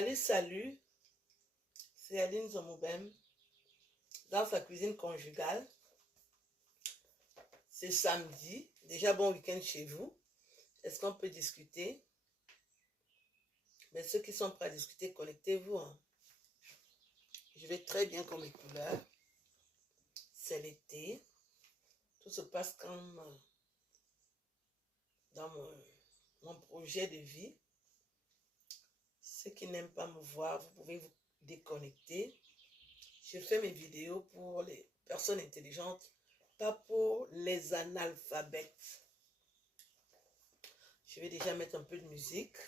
Allez, salut, c'est Aline Zomoubem dans sa cuisine conjugale. C'est samedi, déjà bon week-end chez vous. Est-ce qu'on peut discuter? Mais ceux qui sont prêts à discuter, connectez-vous. Hein. Je vais très bien comme les couleurs. C'est l'été. Tout se passe comme dans mon projet de vie. Ceux qui n'aiment pas me voir, vous pouvez vous déconnecter. Je fais mes vidéos pour les personnes intelligentes, pas pour les analphabètes. Je vais déjà mettre un peu de musique.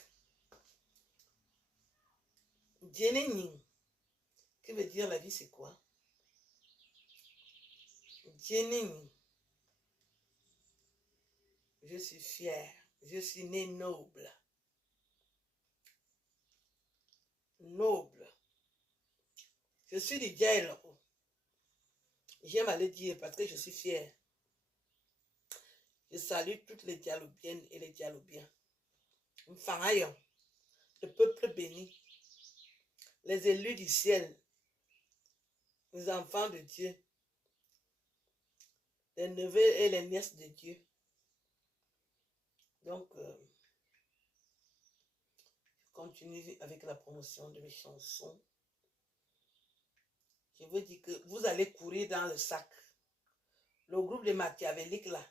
Djenening, qui veut dire la vie, c'est quoi? Djenening, je suis fière, je suis née noble. Noble. Je suis du Djaïlo. J'aime aller dire parce que je suis fière. Je salue toutes les dialobiennes et les dialobiens. Mfanayon, le peuple béni, les élus du ciel, les enfants de Dieu, les neveux et les nièces de Dieu. Donc, je continue avec la promotion de mes chansons. Je veux dire que vous allez courir dans le sac. Le groupe de machiavéliques là,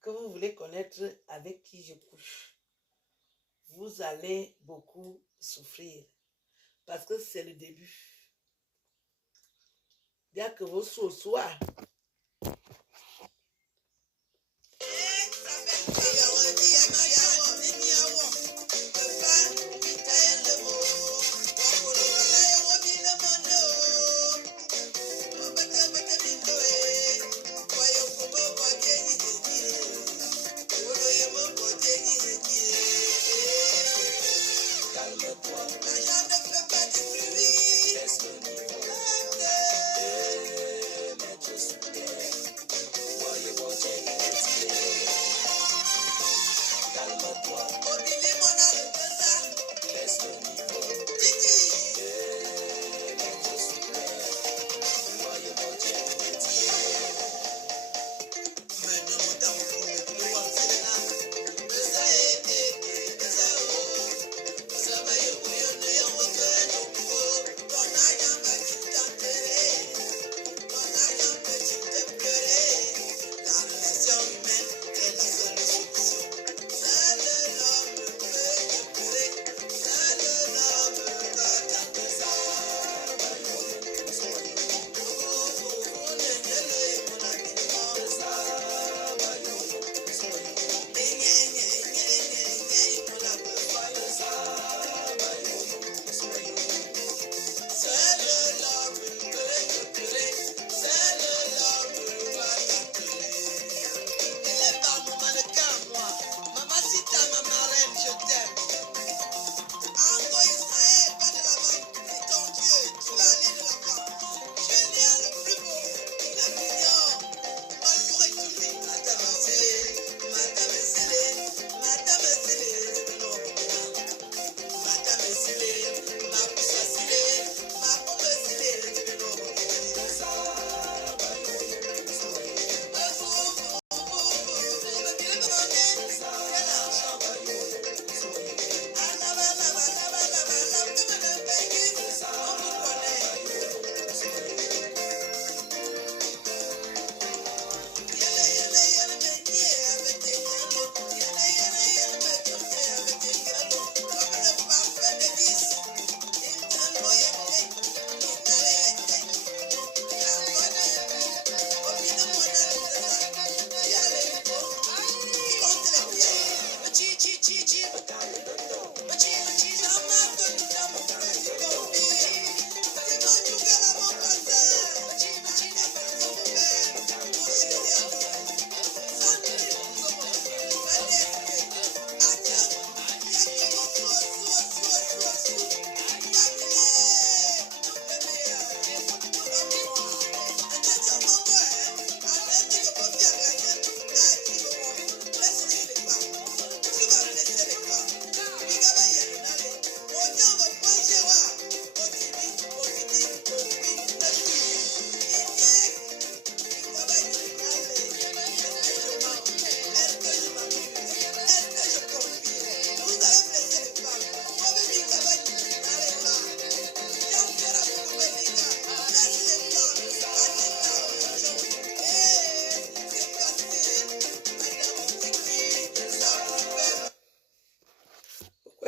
que vous voulez connaître avec qui je couche, vous allez beaucoup souffrir. Parce que c'est le début. Bien que vous soyez au soir.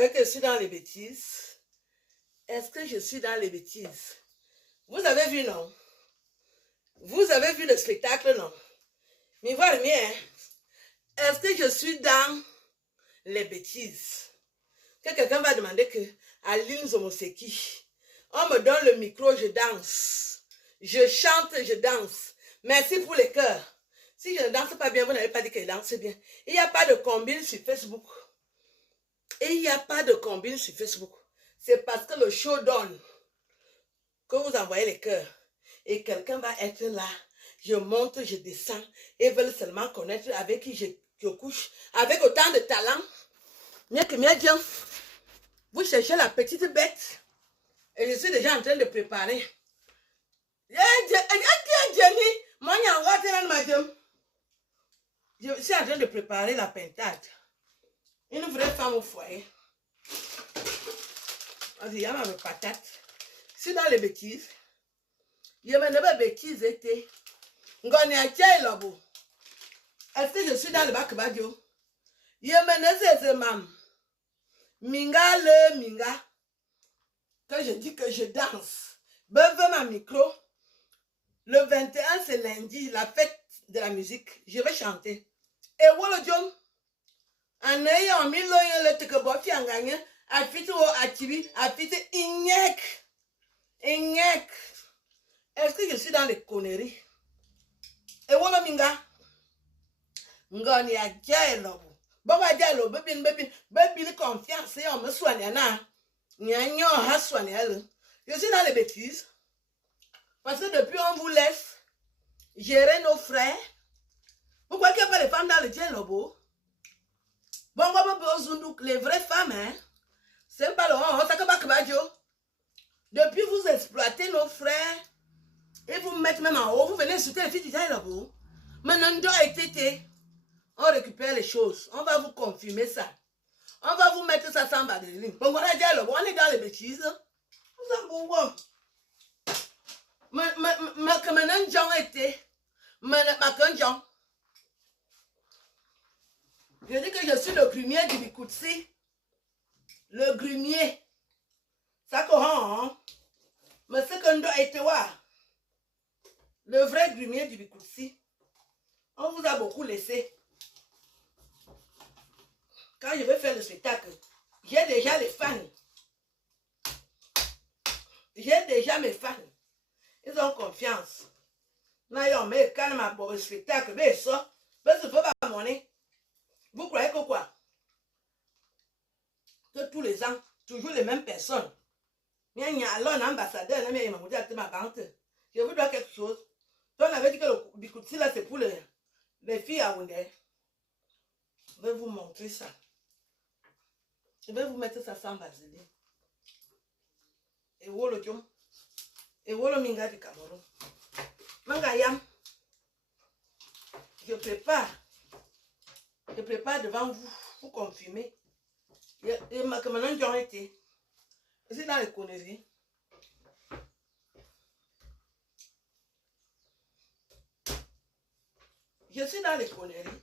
vrai que je suis dans les bêtises? Est-ce que je suis dans les bêtises? Vous avez vu, non? Vous avez vu le spectacle, non? Mais voilà, bien. Est-ce que je suis dans les bêtises? Que quelqu'un va demander que Aline Zomoseki, on me donne le micro, je danse. Je chante, je danse. Merci pour les cœurs. Si je ne danse pas bien, vous n'avez pas dit que je danse bien. Il n'y a pas de combine sur Facebook. Et il n'y a pas de combine sur Facebook. C'est parce que le show donne que vous envoyez les cœurs. Et quelqu'un va être là. Je monte, je descends. Et veulent seulement connaître avec qui je couche. Avec autant de talent. Mieux que mieux Dieu. Vous cherchez la petite bête. Et je suis déjà en train de préparer. Je suis en train de préparer la pintade. Une vraie femme au foyer. Il y a ma patate. Je suis dans les bêtises. Je me n'ai bêtises été. Est-ce que je suis dans le bac badio? Je me n'ai mam. Minga le minga. Que je dis que je danse. Beuve ma micro. Le 21, c'est lundi, la fête de la musique. Je vais chanter. Et voilà, John. En ayant mis le tekebofi en gagnant, a fait au atibi, a fait ignec. Ignec. Est-ce que je suis dans les conneries? Et voilà, minga. Ngoni a dialogue. Bon, à dialogue, baby, confiance, et on me soigne, Nyanyo ha soigné. Je suis dans les bêtises. Parce que depuis on vous laisse gérer nos frères. Pourquoi qu'il n'y a pas les femmes dans le dialogue? Bon, les vraies femmes, hein? C'est pas le depuis vous exploitez nos frères et vous mettez même en haut, vous venez insulter les filles du dialogue. Maintenant, on récupère les choses. On va vous confirmer ça. On va vous mettre ça sans badeline. Bon, voilà, dialogue, on est dans les bêtises. Vous en pouvez. Mais maintenant, Jean était. Je dis que je suis le grumier du Bikoutsi. Le grumier. Ça corrend, hein? Mais ce qu'on doit être, le vrai grumier du Bikoutsi. On vous a beaucoup laissé. Quand je vais faire le spectacle, j'ai déjà les fans. J'ai déjà mes fans. Ils ont confiance. Quand le spectacle, ça, faut pas monnaie. Vous croyez que quoi? Que tous les ans, toujours les mêmes personnes. Il y a un ambassadeur, je vous dois quelque chose. On avait dit que le Bikoutsi là, c'est pour les filles à Oundé. Je vais vous montrer ça. Je vais vous mettre ça sans vaseline. Et wolo jom. Et wolo minga du Cameroun. Mangayam. Je prépare devant vous pour confirmer. Et maintenant, j'en étais. C'est dans les conneries. Je suis dans les conneries.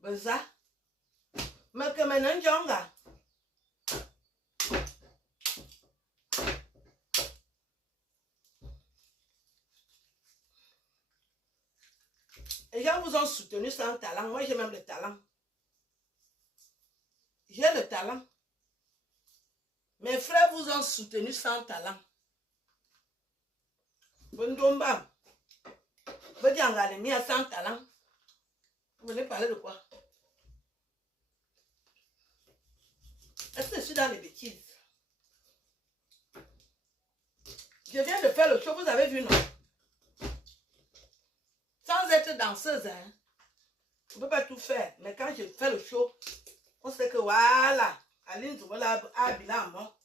Ben ça. Mais que maintenant, j'en ai. Les gens vous ont soutenu sans talent. Moi, j'ai même le talent. J'ai le talent. Mes frères vous ont soutenu sans talent. Bondomba. Vous dites en mis sans talent. Vous venez parler de quoi? Est-ce que je suis dans les bêtises? Je viens de faire le show, vous avez vu, non? Sans être danseuse, hein? On ne peut pas tout faire. Mais quand je fais le show, on sait que voilà, Aline Zoubola a bilan moi.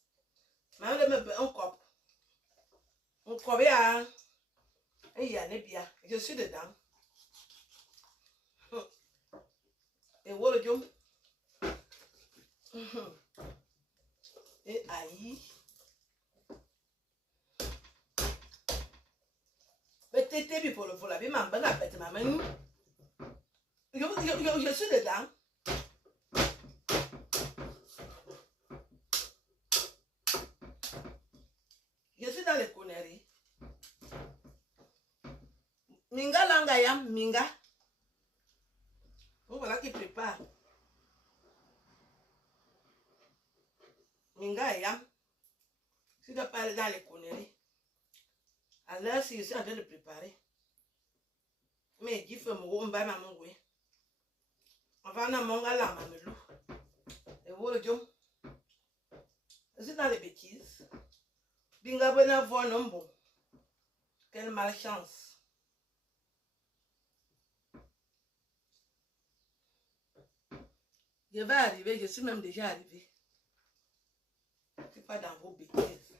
Mais on met un cop. On croit à. Et il y a les bien. Je suis dedans. Et voilà, Dieu. Et aïe. Mais t'étais bien pour le voler. Mais ma bonne appétit, ma main. Je suis dedans. Je suis dans les conneries. Minga langayam, minga. Donc voilà qui prépare. Minga et yam. Je dois parler dans les conneries. Alors si je suis en train de préparer. Mais il faut me romper ma main. Enfin, on a mon gars là, mamelou. Et vous, le Dieu. Je suis dans les bêtises. Binga bona voix non bon. Quelle malchance. Je vais arriver, je suis même déjà arrivé. Je ne suis pas dans vos bêtises.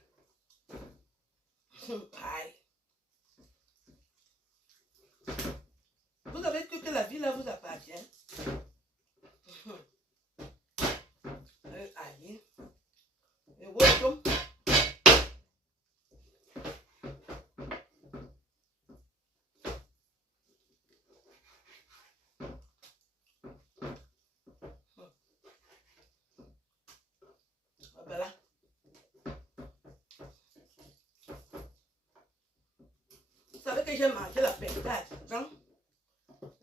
Pareil. Vous avez cru que la vie là vous appartient. Allez. Et welcome. Voilà. Vous savez que j'ai mangé la pentade, non?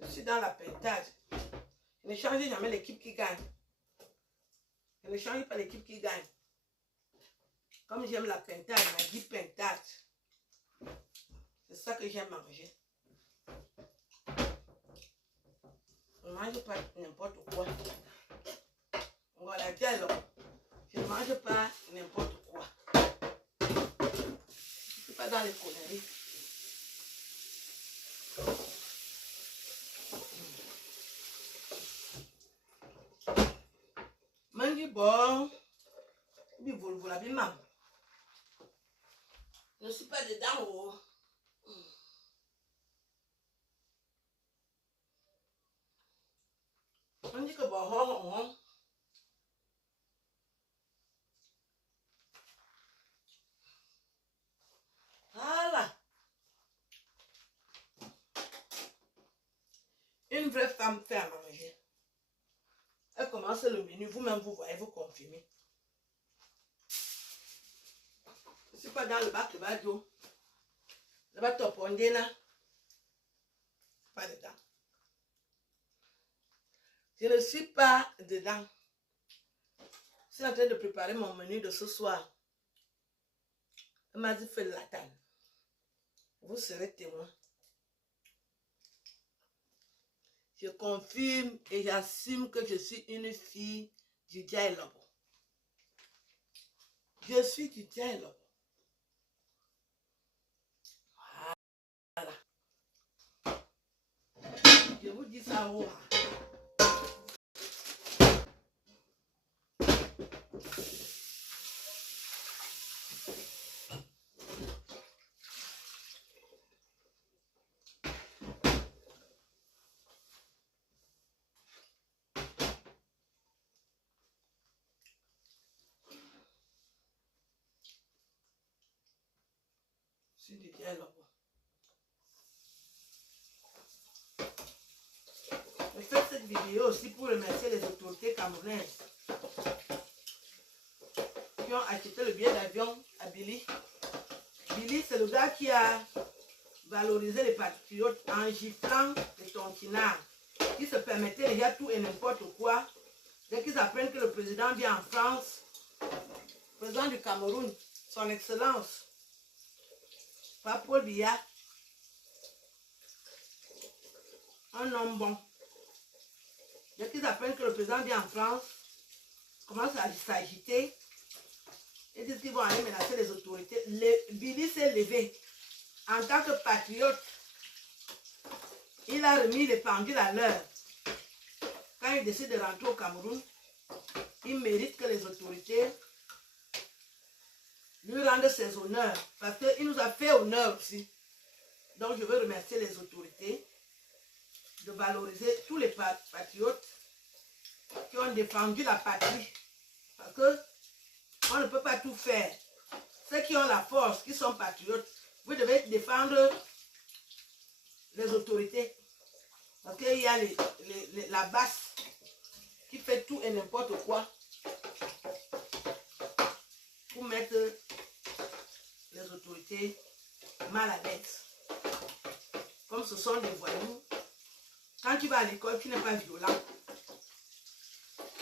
Je suis dans la pentade. Je ne change jamais l'équipe qui gagne. Je ne change pas l'équipe qui gagne. Comme j'aime la pentade, on a dit pentade. C'est ça que j'aime manger. Je ne mange pas n'importe quoi. Voilà, tiens alors. Je ne mange pas n'importe quoi. Je ne suis pas dans les conneries. Mangi bon. Bi volvola bi mam. Je ne suis pas dedans. Oh. On dit que bon, voilà. Une vraie femme fait à manger. Elle commence le menu, vous-même vous voyez, vous confirmez. Je ne suis pas dans le bac de Badio. Le bac top on dit là. Pas dedans. Je ne suis pas dedans. Je suis en train de préparer mon menu de ce soir. Elle m'a dit fais la table. Vous serez témoin. Je confirme et j'assume que je suis une fille du dialogue. Je suis du dialogue. Voilà. Je vous dis ça haut. Je suis du dialogue. Je fais cette vidéo aussi pour remercier les autorités camerounaises qui ont acheté le billet d'avion à Billy. Billy, c'est le gars qui a valorisé les patriotes en giflant les tontinards qui se permettaient déjà tout et n'importe quoi. Dès qu'ils apprennent que le président vient en France, le président du Cameroun, son excellence, Paul Biya, un homme bon. Dès qu'ils apprennent que le président vient en France, commencent à s'agiter et disent qu'ils vont aller menacer les autorités. Billy s'est levé en tant que patriote. Il a remis les pendules à l'heure. Quand il décide de rentrer au Cameroun, il mérite que les autorités lui rendent ses honneurs. Parce qu'il nous a fait honneur aussi. Donc je veux remercier les autorités de valoriser tous les patriotes qui ont défendu la patrie. Parce que on ne peut pas tout faire. Ceux qui ont la force, qui sont patriotes, vous devez défendre les autorités. Parce qu'il y a la basse qui fait tout et n'importe quoi pour mettre les autorités mal à l'aise. Comme ce sont des voyous. Quand tu vas à l'école, tu n'es pas violent.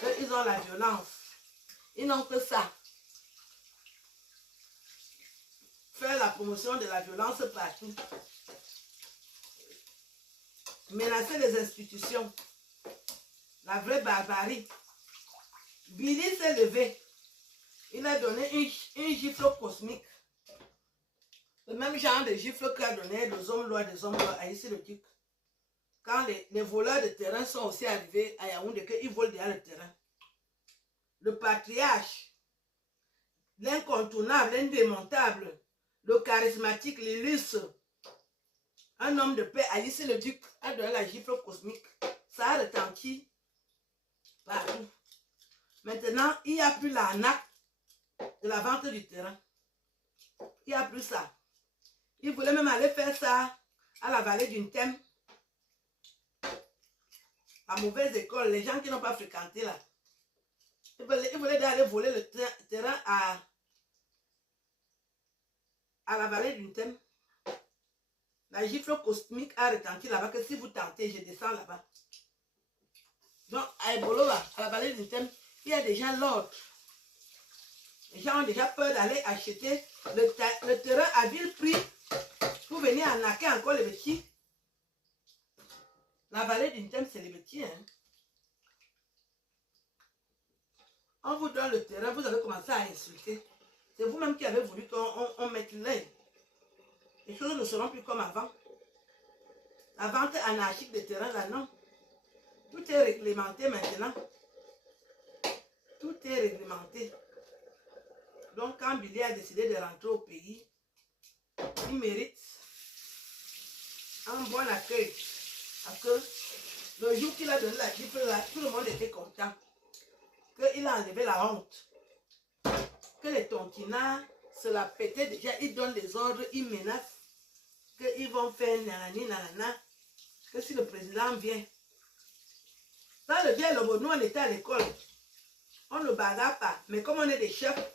Eux, ils ont la violence. Ils n'ont que ça. Faire la promotion de la violence partout. Menacer les institutions. La vraie barbarie. Billy s'est levé. Il a donné une gifle cosmique. Le même genre de gifle qu'a donné des hommes lois à ici le duc. Quand les voleurs de terrain sont aussi arrivés à Yaoundé, ils volent derrière le terrain. Le patriarche, l'incontournable, l'indémontable, le charismatique, l'illustre, un homme de paix, ici le duc, a donné la gifle cosmique. Ça a retenti partout. Maintenant, il n'y a plus l'arnaque de la vente du terrain. Il n'y a plus ça. Il voulait même aller faire ça à la vallée d'une thème. À mauvaise école, les gens qui n'ont pas fréquenté là. Il voulait aller voler le terrain à la vallée d'une thème. La gifle cosmique a retenti là-bas que si vous tentez, je descends là-bas. Donc, à Ebolo, à la vallée d'une thème, il y a déjà l'ordre. Les gens ont déjà peur d'aller acheter le terrain à vil prix pour venir arnaquer encore les petits. La vallée d'une thème, c'est les petits. Hein? On vous donne le terrain, vous avez commencé à insulter. C'est vous-même qui avez voulu qu'on mette l'œil. Les choses ne seront plus comme avant. La vente anarchique des terrains, là, non. Tout est réglementé maintenant. Tout est réglementé. Donc, quand Billy a décidé de rentrer au pays, il mérite un bon accueil. Parce que le jour qu'il a donné la gifle, là, tout le monde était content. Qu'il a enlevé la honte. Que les tontinards se la pétaient déjà. Ils donnent des ordres, ils menacent. Qu'ils vont faire nanani nanana. Que si le président vient. Dans le bien, nous on était à l'école. On ne bagarre pas. Mais comme on est des chefs,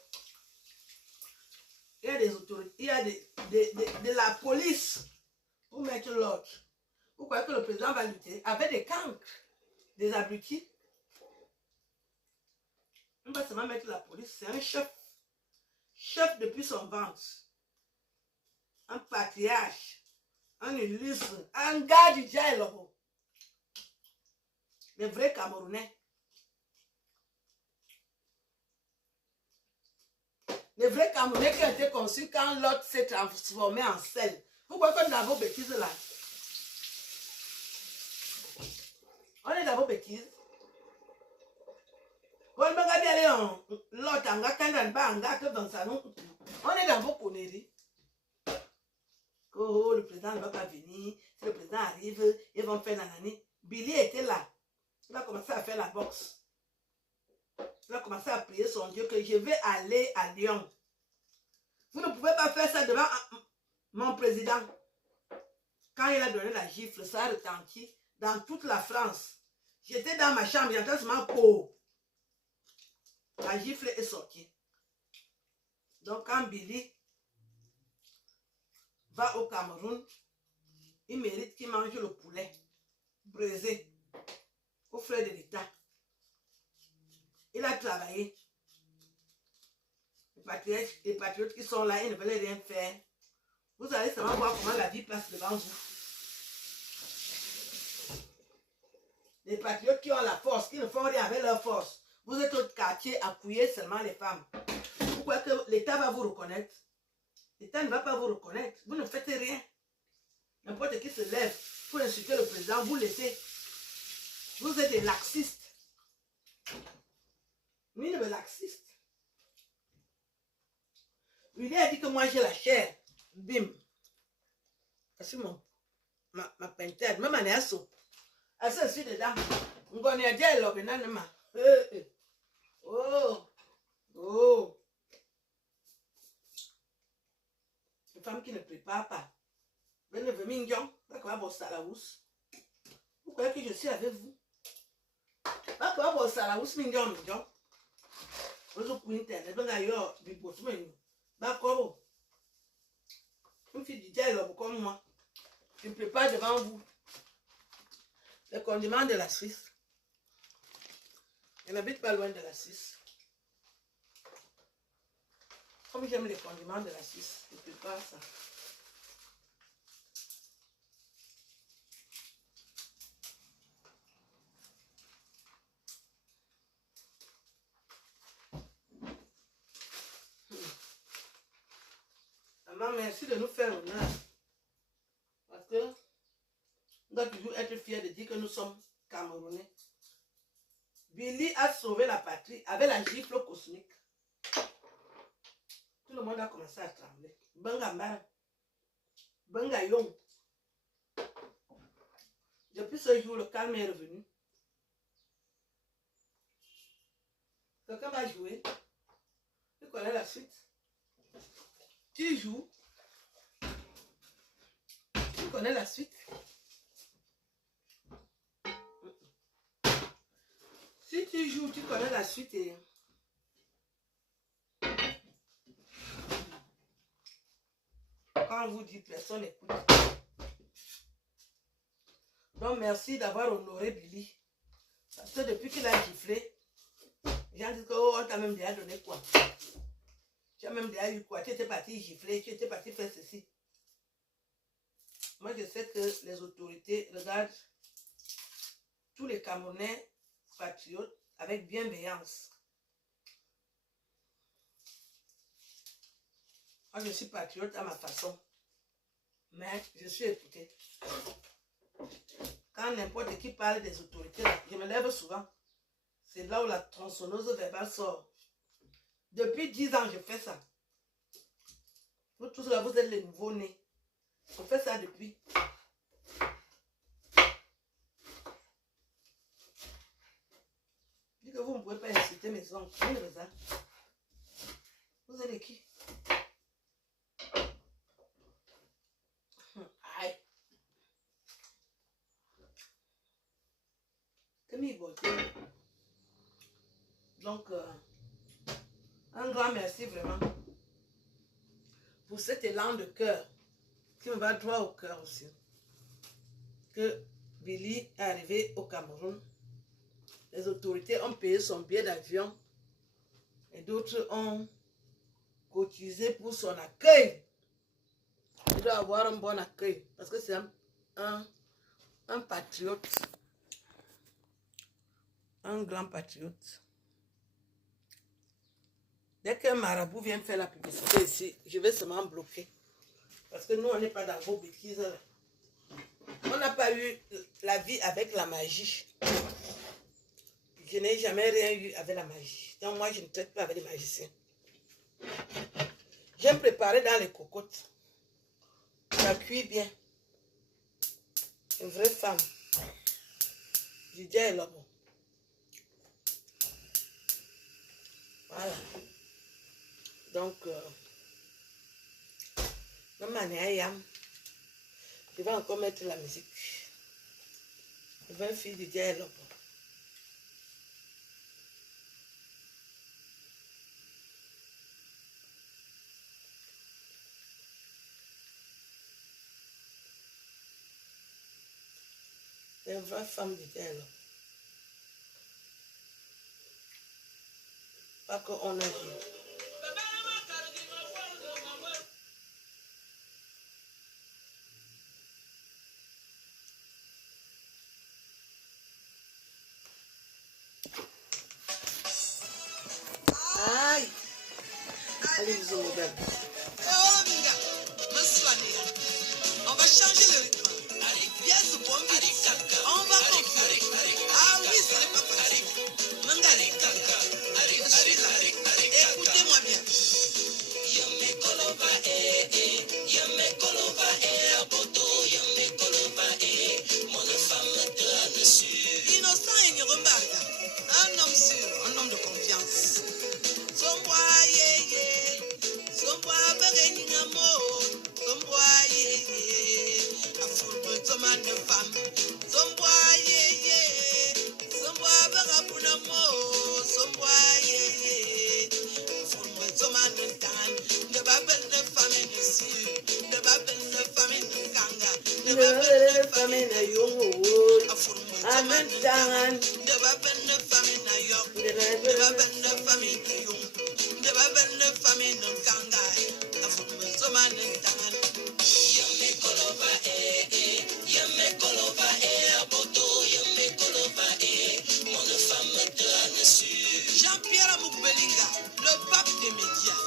il y a des autorités, il y a de la police pour mettre l'ordre. Vous croyez que le président va lutter avec des cancres, des abrutis? On va seulement mettre la police. C'est un chef. Chef depuis son ventre. Un patriarche. Un illustre. Un gars du diable. Les vrais Camerounais. Les vrais Camerounais qui ont été conçus quand l'autre s'est transformé en sel. Vous voyez qu'on est dans vos bêtises là. On est dans vos bêtises. On est dans vos conneries. Oh, le président ne va pas venir. Si le président arrive, ils vont faire nanani. Billy était là. Il a commencé à faire la boxe. Il a commencé à prier son Dieu que je vais aller à Lyon. Vous ne pouvez pas faire ça devant mon président. Quand il a donné la gifle, ça a retenti dans toute la France. J'étais dans ma chambre, j'entends seulement pour. La gifle est sortie. Donc quand Billy va au Cameroun, il mérite qu'il mange le poulet braisé aux frais de l'État. Il a travaillé. Les patriotes qui sont là, ils ne veulent rien faire. Vous allez seulement voir comment la vie passe devant vous. Les patriotes qui ont la force, qui ne font rien avec leur force. Vous êtes au quartier à fouiller seulement les femmes. Pourquoi que l'État va vous reconnaître? L'État ne va pas vous reconnaître. Vous ne faites rien. N'importe qui se lève pour insulter le président, vous laissez. Vous êtes des laxistes. Lui, il est laxiste. Lui a dit que moi j'ai la chair. Bim. C'est ma pentade. Même en est à ce suis dedans. On connaît déjà l'obénanema. Oh. Oh. Une femme qui ne prépare pas. Vous Vous croyez que je suis avec vous? Pas que vous ça là, vous smingez en million. Vous êtes pour internet, vous avez eu du semaine. Bah, quoi? Une fille du dialogue comme moi. Je me prépare devant vous. Les condiments de la Suisse. Je n'habite pas loin de la Suisse. Comme j'aime les condiments de la Suisse, je prépare ça. Maman, merci de nous faire honneur. Parce que on doit toujours être fier de dire que nous sommes Camerounais. Billy a sauvé la patrie avec la gifle cosmique. Tout le monde a commencé à trembler. Benga Mara. Benga Yong. Depuis ce jour, le calme est revenu. Quelqu'un va jouer. Tu connais la suite. Tu joues. Tu connais la suite. Si tu joues, tu connais la suite et... Quand on vous dit, personne n'écoute. Donc, merci d'avoir honoré Billy. Parce que depuis qu'il a giflé, les gens disent que oh, on t'a même déjà donné quoi? Tu as même déjà eu quoi? Tu étais parti gifler, tu étais parti faire ceci. Moi, je sais que les autorités regardent tous les Camerounais patriotes avec bienveillance. Moi, je suis patriote à ma façon. Mais je suis écoutée. Quand n'importe qui parle des autorités, je me lève souvent. C'est là où la tronçonneuse verbale sort. Depuis 10 ans, je fais ça. Vous tous là, vous êtes les nouveaux-nés. On fait ça depuis. Dites que vous ne pouvez pas insulter mes oncles. Vous êtes qui? Aïe. Donc, un grand merci vraiment pour cet élan de cœur qui me va droit au cœur aussi. Que Billy est arrivé au Cameroun. Les autorités ont payé son billet d'avion et d'autres ont cotisé pour son accueil. Il doit avoir un bon accueil parce que c'est un patriote. Un grand patriote. Dès qu'un marabout vient faire la publicité ici, je vais seulement bloquer. Parce que nous, on n'est pas dans vos bêtises là. On n'a pas eu la vie avec la magie. Je n'ai jamais rien eu avec la magie. Donc moi, je ne traite pas avec les magiciens. J'aime préparer dans les cocottes. Ça cuit bien. Une vraie femme. Didier est là. Voilà. Donc, je vais encore mettre la musique. Je vais faire du dialogue. C'est une vraie femme du dialogue. Pas qu'on a vu. Aïe! Allez-y, madame. On va changer le rythme. Yes, bon, on va conclure. Ah oui, ce n'est pas facile. Mandali, je suis là. Écoutez-moi bien. Innocent et Nyorombaga. Un homme sûr, un homme de confiance. Somboa yeye, somboa bereningamo, somboa yeye. A full bird, some man, your femme. de babenne famine yo, afurma toman, de babenne famine yo, de babenne famine yo, de babenne famine kangai, afurma toman tangan. Yame koloba yame koloba aboto, yame koloba mon femme de la Jean-Pierre Moukbelinga, le pape des médias.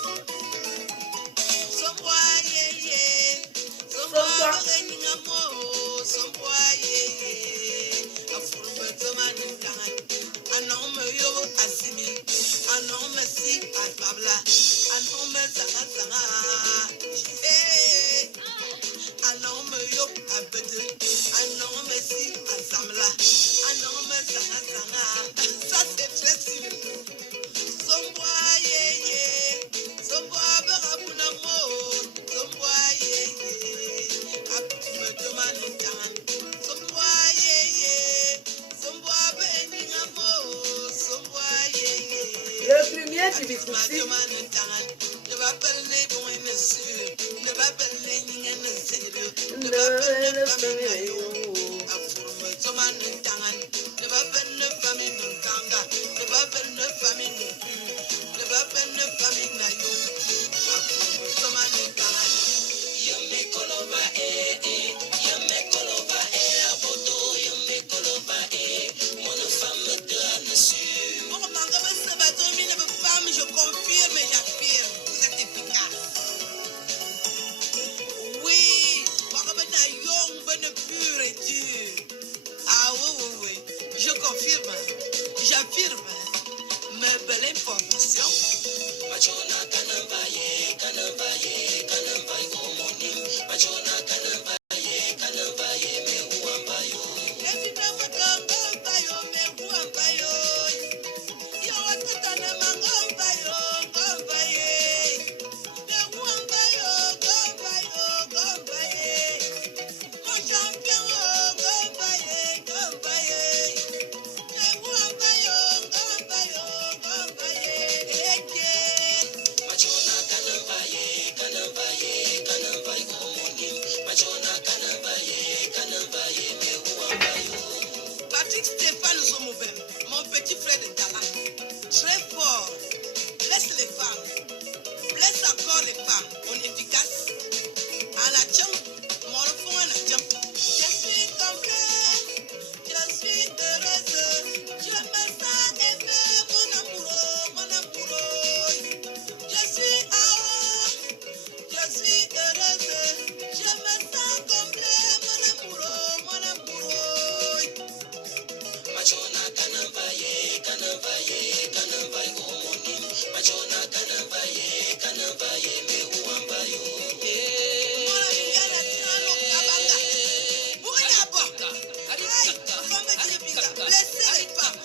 Ça c'est très simple. Le premier du Biscoussi. Je confirme et j'affirme, vous êtes efficace. Oui, pur et dur. Ah oui, je confirme, j'affirme, mes belles informations. Machona kanambaye, kanambaye, kanambaye komoni. Machona kanambaye, me uambayo. Every makambayo, me uambayo. Yo watatana mangombayo, gombaye. Me uambayo, gombaye. Mon champion, gombaye. Me uambayo, gombaye. Machona kanambaye komoni. Machona kanambaye, me uambayo. Patrick Stéphane Zomobem, mon petit frère de talent, très fort, blesse les femmes, blesse encore les femmes, on est efficace. À la chambre, mon enfant à la chambre. Je suis complet, je suis heureuse, je me sens aimée, mon amoureux. Je suis je suis heureuse, je me sens complet, mon amoureux. Machona kanambaye komoni. Machona kanambaye, me uambayo. Mwana mingana tiano kabanga. Bouina boka. Blesser les femmes.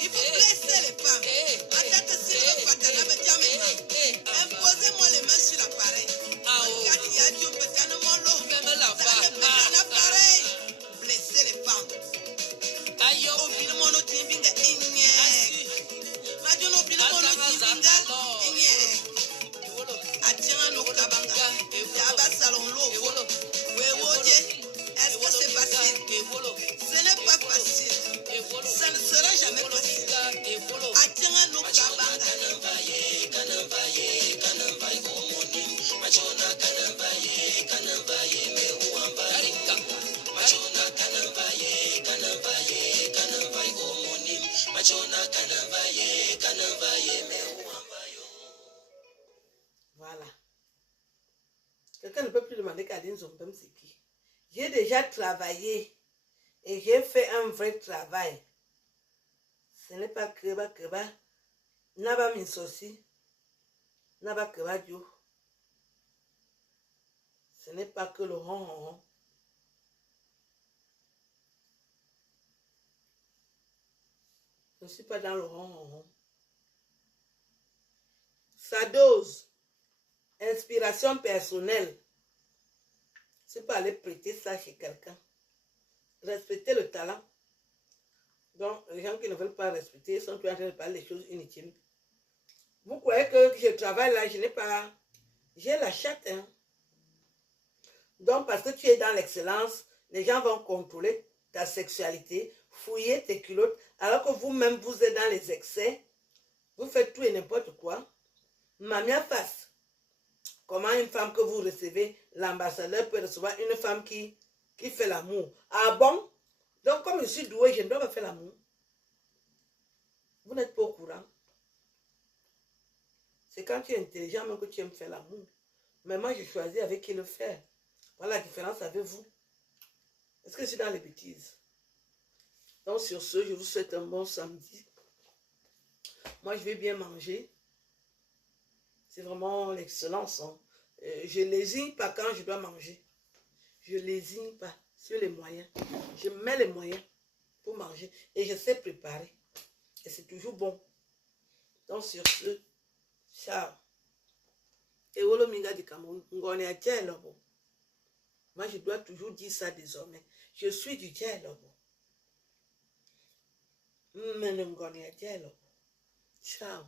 Il faut blesser les femmes. Attaque si le fatana me diamant. Imposez-moi les mains sur l'appareil. Kati ya Dieu petana molo. Même la appareil. Blesser les femmes. Ayo, obile mono timbinga inye. Majono obile mono timbinga inye. Atira no kabanga. Yaba salon lo. Wewoje. Est-ce que c'est facile? Ce n'est pas facile. Ça ne sera jamais facile. Atira no kabanga. Kanambaye komoni. Machona kanambaye, me uambayo. Machona kanambaye komoni. Machona kanambaye, me uambayo. Voilà. Quelqu'un ne peut plus demander qu'Aline Zombem c'est qui. J'ai déjà travaillé et j'ai fait un vrai travail. Ce n'est pas Keba. Naba Minsosi. Naba Keba Dio. Ce n'est pas que le ron. Je ne suis pas dans le ron. Sa dose. Inspiration personnelle. C'est pas aller prêter ça chez quelqu'un. Respecter le talent. Donc, les gens qui ne veulent pas respecter sont en train de parler des choses inutiles. Vous croyez que je travaille là, je n'ai pas... J'ai la chatte, hein. Donc, parce que tu es dans l'excellence, Les gens vont contrôler ta sexualité, fouiller tes culottes, alors que vous-même, vous êtes dans les excès. Vous faites tout et n'importe quoi. Mamia face. Comment une femme que vous recevez, l'ambassadeur peut recevoir une femme qui fait l'amour. Ah bon? Donc, comme je suis douée, je ne dois pas faire l'amour. Vous n'êtes pas au courant. C'est quand tu es intelligent même que tu aimes faire l'amour. Mais moi, je choisis avec qui le faire. Voilà la différence avec vous. Est-ce que je suis dans les bêtises? Donc, sur ce, je vous souhaite un bon samedi. Moi, je vais bien manger. C'est vraiment l'excellence. Hein. Je ne lésine pas quand je dois manger. Je ne lésine pas sur les moyens. Je mets les moyens pour manger. Et je sais préparer. Et c'est toujours bon. Donc, sur ce, ciao. Et Wolo Minga du Cameroun, Ngone a Djelobo. Moi, je dois toujours dire ça désormais. Je suis du Djelobo. Mais Ngone a Djelobo. Ciao.